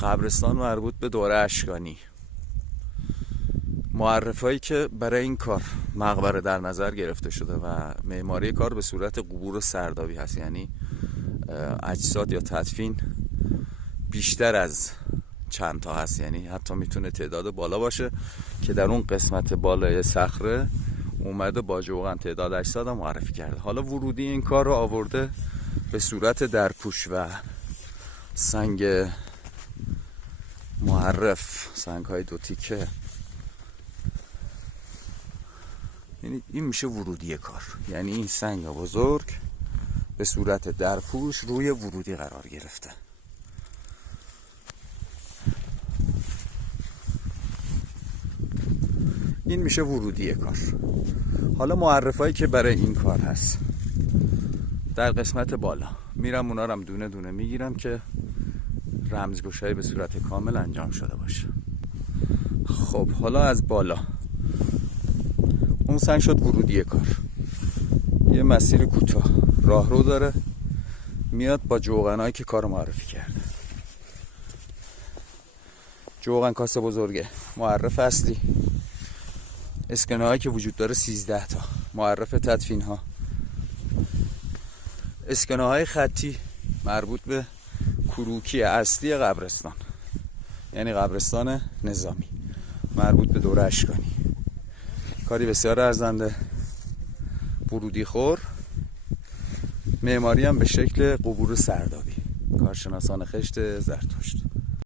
قبرستان مربوط به دوره اشکانی. معرفایی که برای این کار مقبره در نظر گرفته شده و معماری کار به صورت قبور سردابی هست، یعنی اجساد یا تدفین بیشتر از چند تا هست، یعنی حتی میتونه تعداد بالا باشه که در اون قسمت بالای صخره اومده با جوغن تعداد اجساد هم معرفی کرده. حالا ورودی این کار رو آورده به صورت درپوش و سنگ معرف، سنگ های دو تیکه. یعنی این میشه ورودی کار، یعنی این سنگ بزرگ به صورت درپوش روی ورودی قرار گرفته. این میشه ورودی کار. حالا معرفایی که برای این کار هست در قسمت بالا میرم اونا رو هم دونه دونه میگیرم که رمزگشایی به صورت کامل انجام شده باشه. خب حالا از بالا اون سنگ شد ورودی کار. یه مسیر کوتاه راهرو داره میاد با جوغنایی که کارو معرفی کرده. جوغن کاسه بزرگه معرف اصلی، اسکنه هایی که وجود داره 13 تا معرف تدفین ها، اسکنه های خطی مربوط به کروکی اصلی قبرستان، یعنی قبرستان نظامی مربوط به دوره اشکانی. کاری بسیار ارزنده، ورودی خور، معماری هم به شکل قبور سردابی، کارشناسان خشت زرتشت.